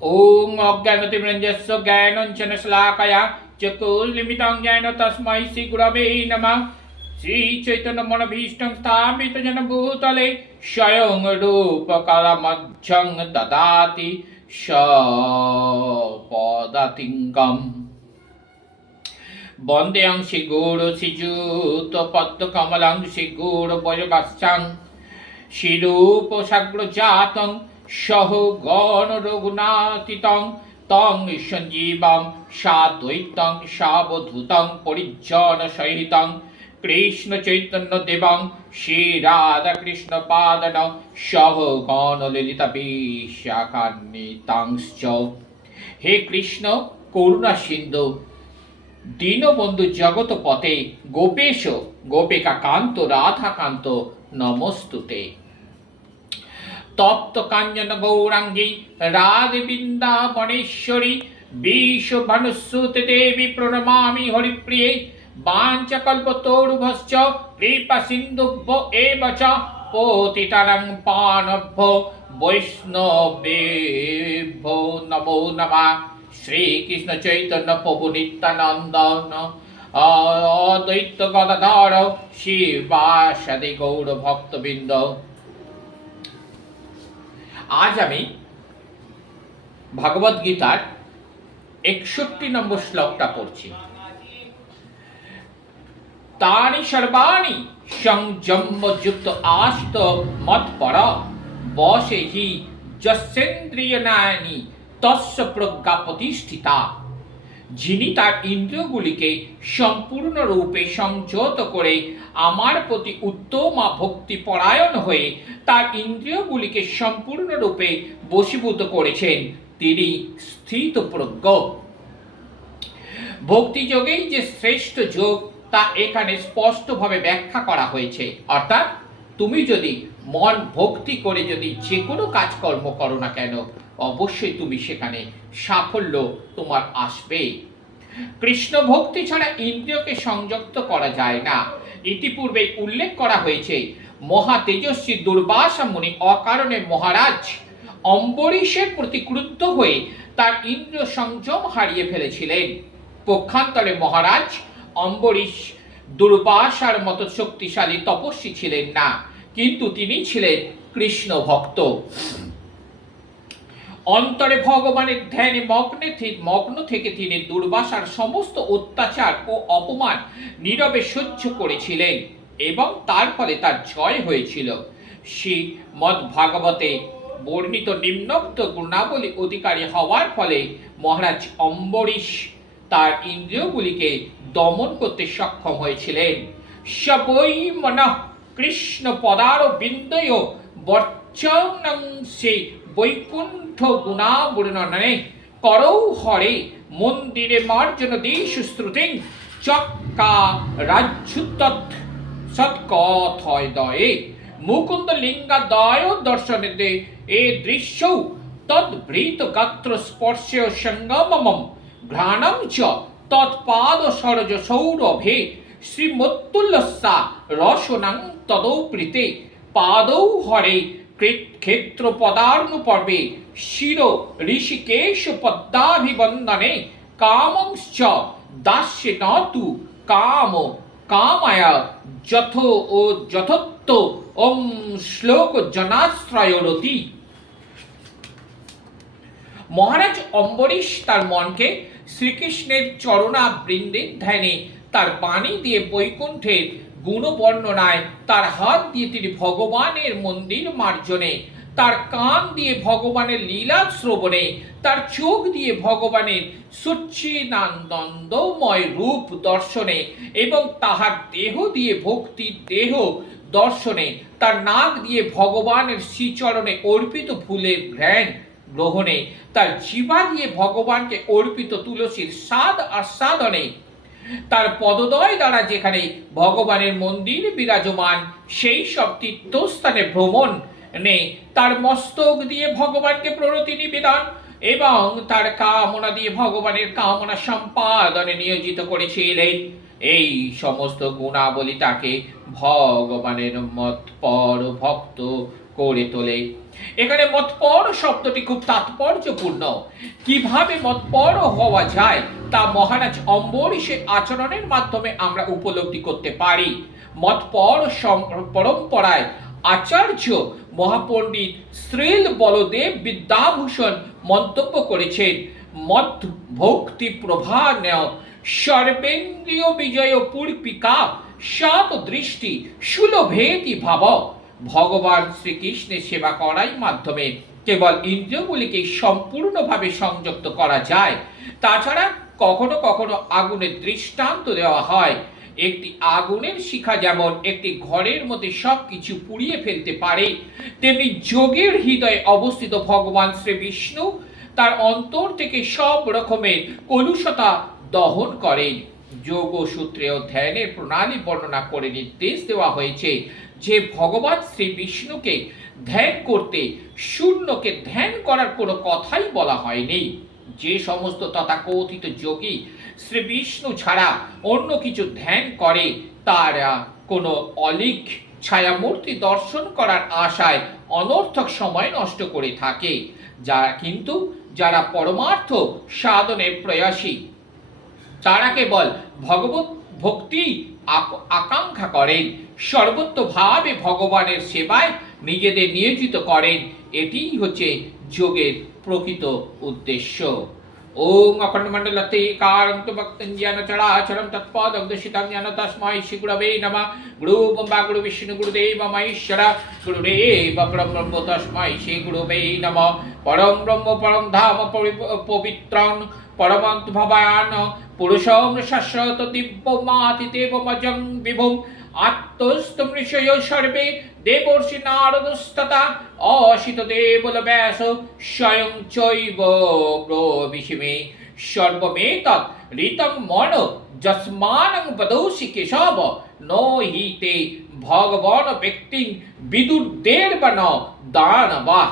ওং অজ্ঞানতিমৃঞ্জস্য জ্ঞানঞ্চন শ্লাকয়া চতুর্লিমিতং জ্ঞান তস্মৈ শ্রীগুরবে নমঃ শ্রীচৈতন্য মনভীষ্টং স্থাপিত যেন ভূতলে স্বয়ং রূপকরমধ্যং দদাতি সপদাতিঙ্গম বন্দেয়ং শ্রী গুরু শ্রীযুত পদ্মকমলং শ্রী গুরু বজবাচ্ছাং শ্রীরূপ সাগ্রজাতং সহ গণ রঘুনাথিতং তং সঞ্জীবং সাদ্বৈতং সাবধূতং পরিজন সহিতং। কৃষ্ণ চৈতন্য দেবং শ্রী রাধা কৃষ্ণ পাদন সহ গণ ললিতা বিশাখান্বিতাংশ হে কৃষ্ণ, করুণা সিন্ধু, দীনবন্ধু জগত পথে গোপেশ গোপিকা কান্ত রাধাকান্ত, নমস্তুতে। তপ্ত কাঞ্জন গৌরাঙ্গী, রাধে বৃন্দাবনেশ্বরী বিশ্বভানুসুতে দেবী প্রণমামি হরিপ্রিয়ে বাঞ্চকল্পতরুভশ্চ কৃপা সিন্ধুভ্য এব চ পতিতারং পানভ্য বৈষ্ণবেভ্যো নমো নমঃ। শ্রীকৃষ্ণ চৈতন্য প্রভু নিত্যানন্দন অদ্বৈত গদাধর শিবাসাদি গৌর ভক্তবৃন্দ আজ আমি ভাগবত গীতার একষট্টি নম্বর শ্লোকটা পড়ছি। তানি সর্বাণি সংযমযুক্ত আস্ত মৎপর বসে হি যস্যেন্দ্রিয় নায়নি তস্য প্রজ্ঞা প্রতিষ্ঠিতা। যিনি তার ইন্দ্রিয়গুলিকে সম্পূর্ণরূপে সংযত করে আমার প্রতি উত্তমা ভক্তি পরায়ণ হয়ে তার ইন্দ্রিয়গুলিকে সম্পূর্ণরূপে বশীভূত করেছেন, তিনি স্থিত স্থিতপ্রজ্ঞ। ভক্তিযোগেই যে শ্রেষ্ঠ যোগ, তা এখানে স্পষ্টভাবে ব্যাখ্যা করা হয়েছে। অর্থাৎ, তুমি যদি মন ভক্তি করে যদি যে কোনো কাজকর্ম করো না কেন অবশ্যই তুমি সেখানে সাফল্য তোমার আসবে। কৃষ্ণ ভক্তি ছাড়া ইন্দ্রিয়কে সংযুক্ত করা যায় না। ইতিপূর্বে উল্লেখ করা হয়েছে, মহা তেজস্বী দুর্বাসা মুনি অকারণে মহারাজ অম্বরীশের প্রতি ক্রুদ্ধ হয়ে তার ইন্দ্রিয় সংযম হারিয়ে ফেলেছিলেন। পক্ষান্তরে মহারাজ অম্বরীশ দুর্বাসার মতো শক্তিশালী তপস্বী ছিলেন না, কিন্তু তিনি ছিলেন কৃষ্ণ ভক্ত অন্তরে ভগবানের ধ্যানে মগ্নে মগ্ন থেকে তিনি দুর্বাসার সমস্ত অত্যাচার ও অপমান নীরবে সহ্য করেছিলেন এবং তার ফলে তার জয় হয়েছিল। শ্রী মদ ভাগবতে বর্ণিত নিম্নোক্ত গুণাবলী অধিকারী হওয়ার ফলে মহারাজ অম্বরীশ তার ইন্দ্রিয়গুলিকে দমন করতে সক্ষম হয়েছিলেন। সবই মন কৃষ্ণ পদার বিন্দয় বর্চনং সে বৈকুণ্ঠ গুণাবর্ণনে করৌ হরে, মন্দিরে মার্জন দেশ চক্কা রাজ্যুতৎ সৎকথয় দয়ে। মুকুন্দ লিঙ্গাদয় দর্শনে দে এ দৃশ্য, তদ্ভৃত গাত্র স্পর্শে সঙ্গমম ঘ্রাণম চ তৎপাদ সরজ সৌরভে শ্রীমত্তুল্লসা রসনাং তদৌ প্রীতে পাদৌ হরে ক্ষেত্র পদার্ণ পর্বে শির ঋষিকেশ পদ্মাভিবন্দনে কামংশ্চ দাস্যে নতু কাম কামায়া যথ ও যথত্ব ওম শ্লোক জনাশ্রয়রতি মহারাজ অম্বরীশ তার মনকে শ্রীকৃষ্ণের চরণা বৃন্দের ধ্যানে তার বাণী দিয়ে বৈকুণ্ঠের গুণবর্ণনায় তার হাত দিয়ে তিনি ভগবানের মন্দির মার্জনে, তার কান দিয়ে ভগবানের লীলা শ্রবণে, তার চোখ দিয়ে ভগবানের সচ্চিদানন্দময় রূপ দর্শনে এবং তাহার দেহ দিয়ে ভক্তির দেহ দর্শনে, তার নাক দিয়ে ভগবানের শ্রীচরণে অর্পিত ফুলের ঘ্রাণ গ্রহণে। তার জীবা দিয়ে ভগবানকে অর্পিত তুলসীর স্বাদ আস্বাদনে। তার পদদয় দ্বারা যেখানে ভগবানের মন্দির বিরাজমান, সেই সব তীর্থস্থানে ভ্রমণ নে। তার মস্তক দিয়ে ভগবানকে প্রণতি নিবেদন এবং তার কামনা দিয়ে ভগবানের কামনা সম্পাদনে নিয়োজিত করেছিলেন। এই সমস্ত গুণাবলী তাকে ভগবানের মতপর ভক্ত করে তোলে। এখানে মতপর শব্দটি খুব তাৎপর্যপূর্ণ। কীভাবে মতপর হওয়া যায় তা মহারাজ অম্বরীশের আচরণের মাধ্যমে আমরা উপলব্ধি করতে পারি। মতপর পরম্পরায় আচার্য মহাপণ্ডিত শ্রীল বলদেব বিদ্যাভূষণ মন্তব্য করেছেন মত ভক্তি প্রভান সর্বেন্দ্রিয় বিজয় পূর্পিকা সৎ দৃষ্টি সুলভেতি ভাব। ভগবান শ্রীকৃষ্ণের সেবা করাই মাধ্যমে কেবল ইন্দ্রিয়গুলিকে সম্পূর্ণভাবে সংযুক্ত করা যায়। তাছাড়া কখনো কখনো আগুনের দৃষ্টান্ত দেওয়া হয়। একটি আগুনের শিখা যেমন একটি ঘরের মধ্যে সব কিছু পুড়িয়ে ফেলতে পারে, তেমনি যোগের হৃদয়ে অবস্থিত ভগবান শ্রী বিষ্ণু তার অন্তর থেকে সব রকমের কলুষতা দহন করেন। যোগ ও সূত্রে ও ধ্যানের প্রণালী বর্ণনা করে নির্দেশ দেওয়া হয়েছে যে ভগবান শ্রী বিষ্ণুকে ধ্যান করতে শূন্যকে ধ্যান করার কোনো কথাই বলা হয়নি। যে সমস্ত তথাকথিত যোগী শ্রী বিষ্ণু ছাড়া অন্য কিছু ধ্যান করে, তারা কোনো অলিক ছায়ামূর্তি দর্শন করার আশায় অনর্থক সময় নষ্ট করে থাকে। যা কিন্তু যারা পরমার্থ সাধনের প্রয়াসী তারা কেবল ভগবত ভক্তি আকাঙ্ক্ষা করেন সর্বত্রভাবে ভগবানের সেবায় নিজেদের নিয়োজিত করেন। এটিই হচ্ছে যোগের প্রকৃত উদ্দেশ্য। ওং অখণ্ড মণ্ডলতে কারং তু ভক্তং জ্ঞান তৎপদং দূষিতং জ্ঞান তস্मै শ্রী গুরবে নমঃ। গুরু ব্রহ্মা, গুরু বিষ্ণু গুরুদেব মহেশ্বর গুরুদেব ব্রহ্ম তস্मै শ্রী গুরবে নমঃ। পরম ব্রহ্ম, পরম ধাম পবিত্রং, পরমন্ত ভবান পুরুষম শাশ্বত দিব্যমাতি দেবমজং বিভুম আত্মস্তম ঋষয় সর্বে দেবর্ষি নারদস্ততা অসিত দেবল ব্যাস স্বয়ং চৈব প্রবিশিমে সর্বমেতৎ ঋতং মন যস্মানং বদৌসি কেশব নো হি ভগবান ব্যক্তিং বিদুর্দের্বন দানবা